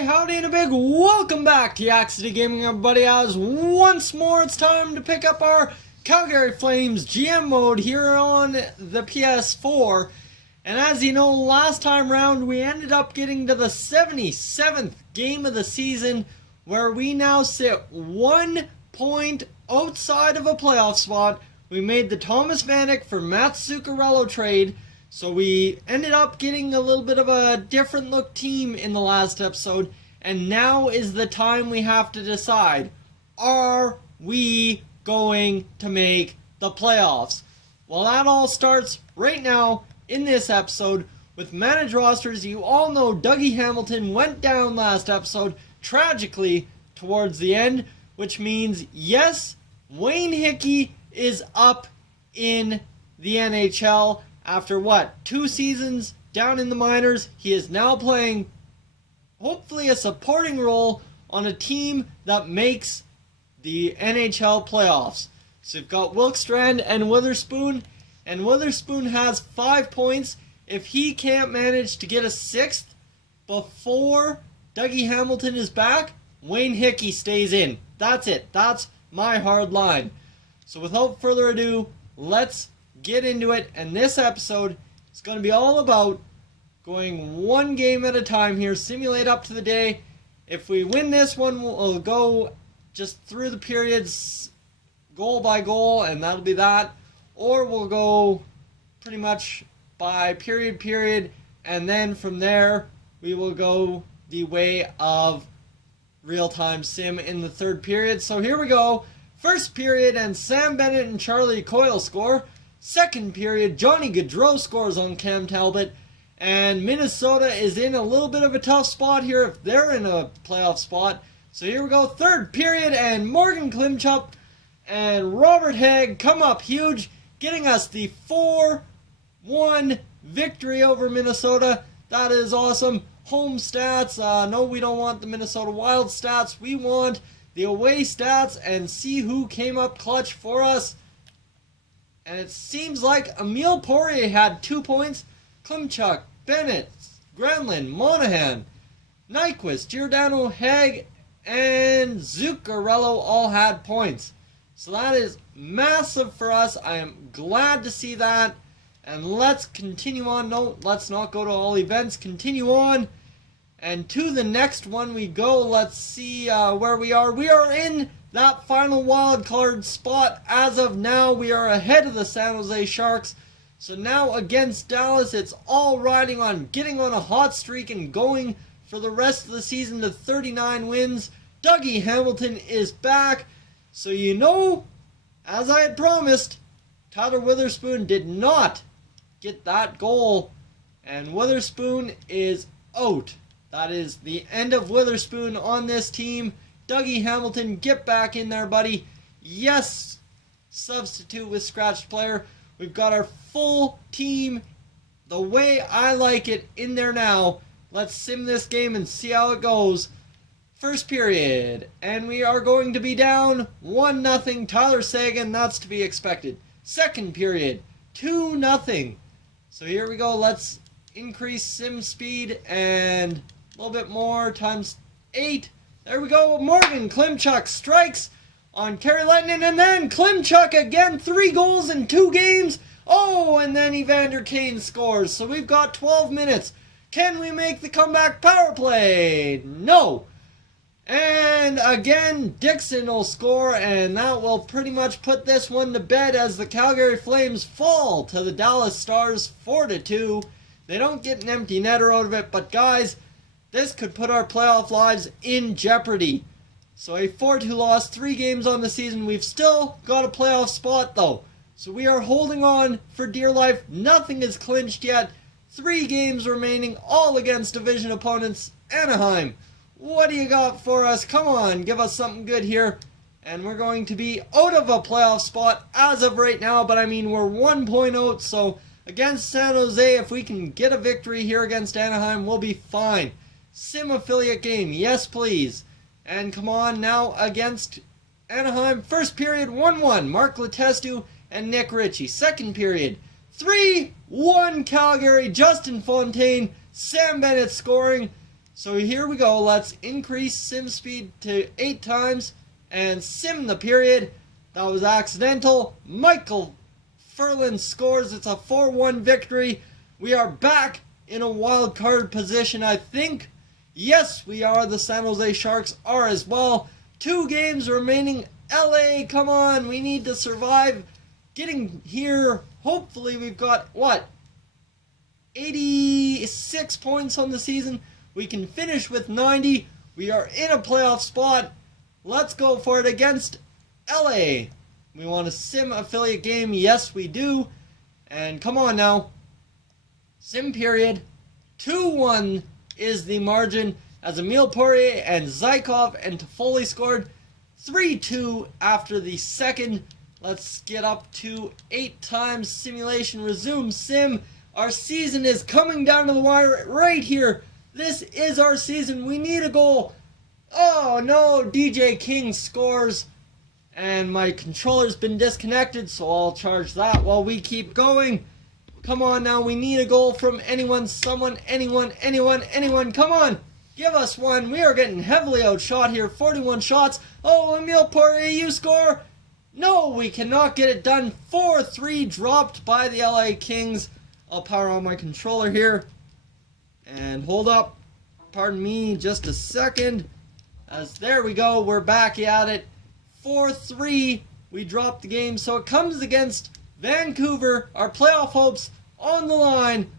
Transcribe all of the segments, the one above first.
Hey, howdy and a big welcome back to Yak-City Gaming, everybody, as once more it's time to pick up our Calgary Flames GM mode here on the PS4. And as you know, last time round we ended up getting to the 77th game of the season, where we now sit 1 point outside of a playoff spot. We made the Thomas Vanek for Matt Zuccarello trade, so we ended up getting a little bit of a different look team in the last episode, and now is the time we have to decide, are we going to make the playoffs? Well, that all starts right now in this episode with managed rosters. You all know Dougie Hamilton went down last episode, tragically, towards the end, which means, yes, Wayne Hickey is up in the NHL. After what, 2 seasons down in the minors, he is now playing, hopefully, a supporting role on a team that makes the NHL playoffs. So you've got Wilkstrand and Witherspoon has 5 points. If he can't manage to get a 6th before Dougie Hamilton is back, Wayne Hickey stays in. That's it. That's my hard line. So without further ado, let's get into it, and this episode is going to be all about going one game at a time here, simulate up to the day. If we win this one, we'll go just through the periods, goal by goal, and that'll be that. Or we'll go pretty much by period, and then from there, we will go the way of real-time sim in the third period. So here we go. First period, and Sam Bennett and Charlie Coyle score. Second period, Johnny Gaudreau scores on Cam Talbot, and Minnesota is in a little bit of a tough spot here if they're in a playoff spot. So here we go, third period, and Morgan Klimchuk and Robert Hagg come up huge, getting us the 4-1 victory over Minnesota. That is awesome. Home stats, no, we don't want the Minnesota Wild stats. We want the away stats and see who came up clutch for us. And it seems like Emile Poirier had 2 points. Klimchuk, Bennett, Granlund, Monahan, Nyquist, Giordano, Hagg, and Zuccarello all had points. So that is massive for us. I am glad to see that. And let's continue on. No, let's not go to all events. Continue on. And to the next one we go. Let's see where we are. We are in that final wild card spot. As of now, we are ahead of the San Jose Sharks. So now against Dallas, it's all riding on getting on a hot streak and going for the rest of the season to 39 wins. Dougie Hamilton is back. So you know, as I had promised, Tyler Witherspoon did not get that goal. And Witherspoon is out. That is the end of Witherspoon on this team. Dougie Hamilton, get back in there, buddy. Yes, substitute with scratched player. We've got our full team the way I like it in there now. Let's sim this game and see how it goes. First period, and we are going to be down 1-0. Tyler Seguin, that's to be expected. Second period, 2-0. So here we go. Let's increase sim speed and a little bit more, times 8. There we go. Morgan Klimchuk strikes on Kerry Lettinen, and then Klimchuk again, 3 goals in 2 games. Oh, and then Evander Kane scores. So we've got 12 minutes. Can we make the comeback power play? No. And again, Dixon will score, and that will pretty much put this one to bed as the Calgary Flames fall to the Dallas Stars 4-2. They don't get an empty netter out of it, but guys, this could put our playoff lives in jeopardy. So a 4-2 loss, 3 games on the season. We've still got a playoff spot though. So we are holding on for dear life. Nothing is clinched yet. 3 games remaining, all against division opponents. Anaheim, what do you got for us? Come on, give us something good here. And we're going to be out of a playoff spot as of right now, but I mean, we're 1 point out, so against San Jose, if we can get a victory here against Anaheim, we'll be fine. Sim affiliate game, yes please. And come on now against Anaheim. First period, 1-1. Mark Letestu and Nick Ritchie. Second period, 3-1 Calgary. Justin Fontaine, Sam Bennett scoring. So here we go. Let's increase sim speed to 8 times and sim the period. That was accidental. Michael Furlan scores. It's a 4-1 victory. We are back in a wild card position, I think. Yes, we are. The San Jose Sharks are as well. 2 games remaining. LA, come on. We need to survive. Getting here. Hopefully we've got, 86 points on the season. We can finish with 90. We are in a playoff spot. Let's go for it against LA. We want a sim affiliate game. Yes, we do. And come on now. Sim period. 2-1 is the margin as Emile Poirier and Zykov and Toffoli scored. 3-2 after the second. Let's get up to 8 times. Simulation resume sim. Our season is coming down to the wire right here. This is our season. We need a goal. Oh no, DJ King scores. And my controller's been disconnected, so I'll charge that while we keep going. Come on now, we need a goal from anyone, someone, anyone. Come on, give us one. We are getting heavily outshot here. 41 shots. Oh, Emile Poirier, you score. No, we cannot get it done. 4-3 dropped by the LA Kings. I'll power on my controller here. And hold up. Pardon me, just a second. As there we go, we're back at it. 4-3, we dropped the game. So it comes against Vancouver. Our playoff hopes on the line.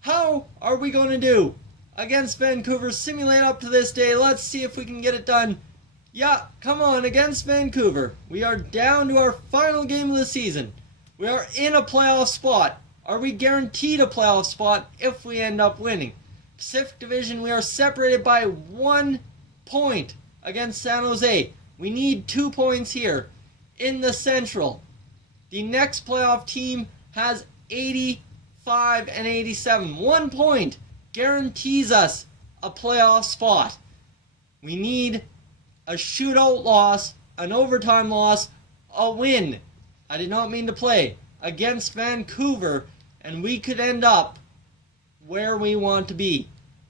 How are we going to do against Vancouver? Simulate up to this day. Let's see if we can get it done. Yeah, come on, against Vancouver. We are down to our final game of the season. We are in a playoff spot. Are we guaranteed a playoff spot if we end up winning? Pacific Division, we are separated by 1 point against San Jose. We need 2 points here. In the Central, the next playoff team has 85 and 87. 1 point guarantees us a playoff spot. We need a shootout loss, an overtime loss, a win. I did not mean to play against Vancouver, and we could end up where we want to be.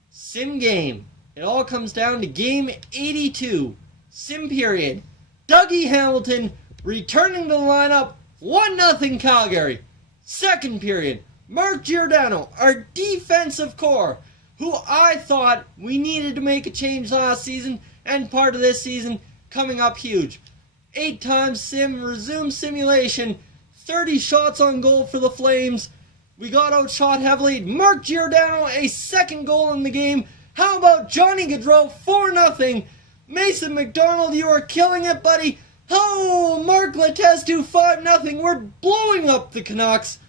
Sim game. It all comes down to game 82. Sim period. Dougie Hamilton returning to the lineup. 1-0 Calgary. Second period. Mark Giordano, our defensive core, who I thought we needed to make a change last season and part of this season, coming up huge. 8 times sim, resume simulation. 30 shots on goal for the Flames. We got outshot heavily. Mark Giordano, a second goal in the game. How about Johnny Gaudreau, 4-0. Mason McDonald, you are killing it, buddy. Oh, Mark Letestu, 5-0. We're blowing up the Canucks.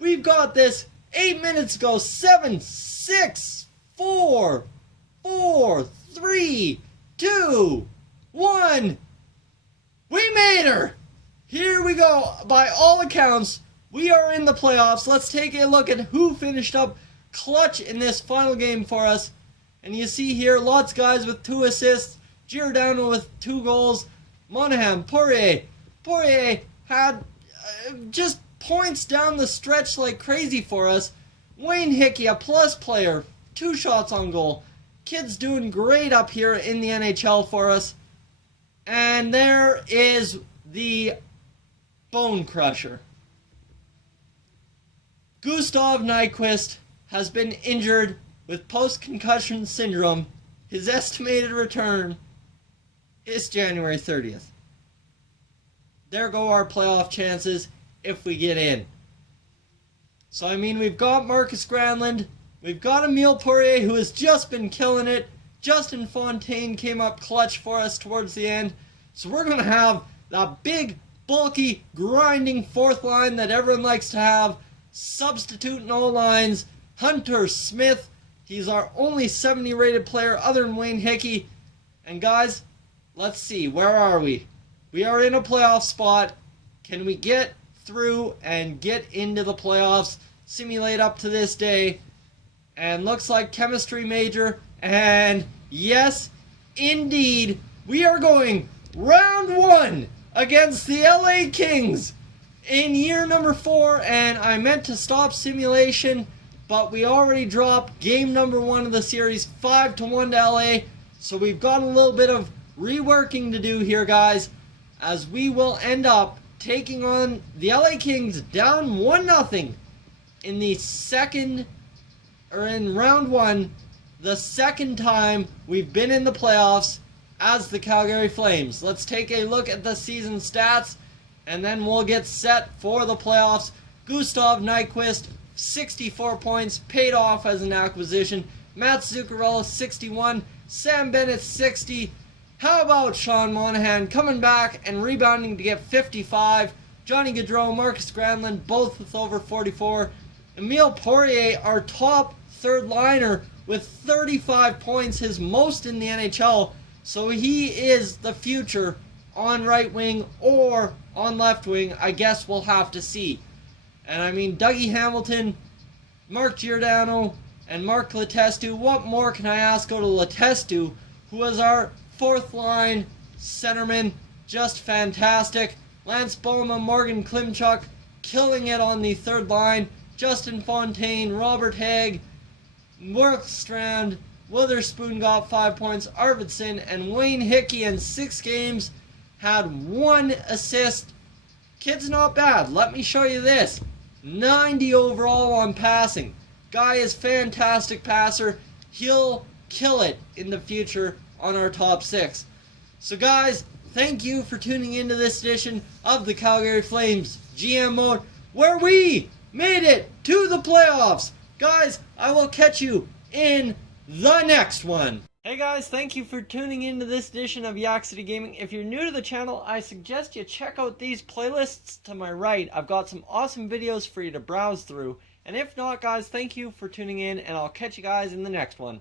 We've got this. 8 minutes ago. 7, 6, 4, 3, 2, 1. We made her. Here we go. By all accounts, we are in the playoffs. Let's take a look at who finished up clutch in this final game for us. And you see here, lots of guys with 2 assists. Giordano with 2 goals. Monahan, Poirier. Poirier had just points down the stretch like crazy for us. Wayne Hickey, a plus player. 2 shots on goal. Kid's doing great up here in the NHL for us. And there is the bone crusher. Gustav Nyquist has been injured with post-concussion syndrome. His estimated return is January 30th. There go our playoff chances if we get in. So, I mean, we've got Marcus Granlund. We've got Emile Poirier, who has just been killing it. Justin Fontaine came up clutch for us towards the end. So we're going to have that big, bulky, grinding fourth line that everyone likes to have. Substituting all lines. Hunter Smith. He's our only 70 rated player other than Wayne Hickey. And guys, let's see. Where are we? We are in a playoff spot. Can we get through and get into the playoffs? Simulate up to this day. And looks like chemistry major. And yes, indeed, we are going round 1 against the LA Kings in year number 4. And I meant to stop simulation but we already dropped game number 1 of the series 5-1 to LA, so we've got a little bit of reworking to do here, guys, as we will end up taking on the LA Kings down 1-0 in the in round 1, the second time we've been in the playoffs as the Calgary Flames. Let's take a look at the season stats, and then we'll get set for the playoffs. Gustav Nyquist, 64 points, paid off as an acquisition. Matt Zuccarello, 61. Sam Bennett, 60. How about Sean Monahan coming back and rebounding to get 55? Johnny Gaudreau, Marcus Granlund, both with over 44. Emile Poirier, our top third liner, with 35 points, his most in the NHL. So he is the future on right wing or on left wing. I guess we'll have to see. And I mean, Dougie Hamilton, Mark Giordano, and Mark Letestu. What more can I ask out of Letestu, who was our fourth line centerman? Just fantastic. Lance Boma, Morgan Klimchuk, killing it on the third line. Justin Fontaine, Robert Haig, Workstrand, Witherspoon got 5 points. Arvidsson and Wayne Hickey in 6 games had 1 assist. Kid's not bad. Let me show you this. 90 overall on passing. Guy is fantastic passer. He'll kill it in the future on our top 6. So guys, thank you for tuning into this edition of the Calgary Flames GM mode, where we made it to the playoffs. Guys, I will catch you in the next one. Hey guys, thank you for tuning into this edition of Yak-City Gaming. If you're new to the channel, I suggest you check out these playlists to my right. I've got some awesome videos for you to browse through. And if not, guys, thank you for tuning in, and I'll catch you guys in the next one.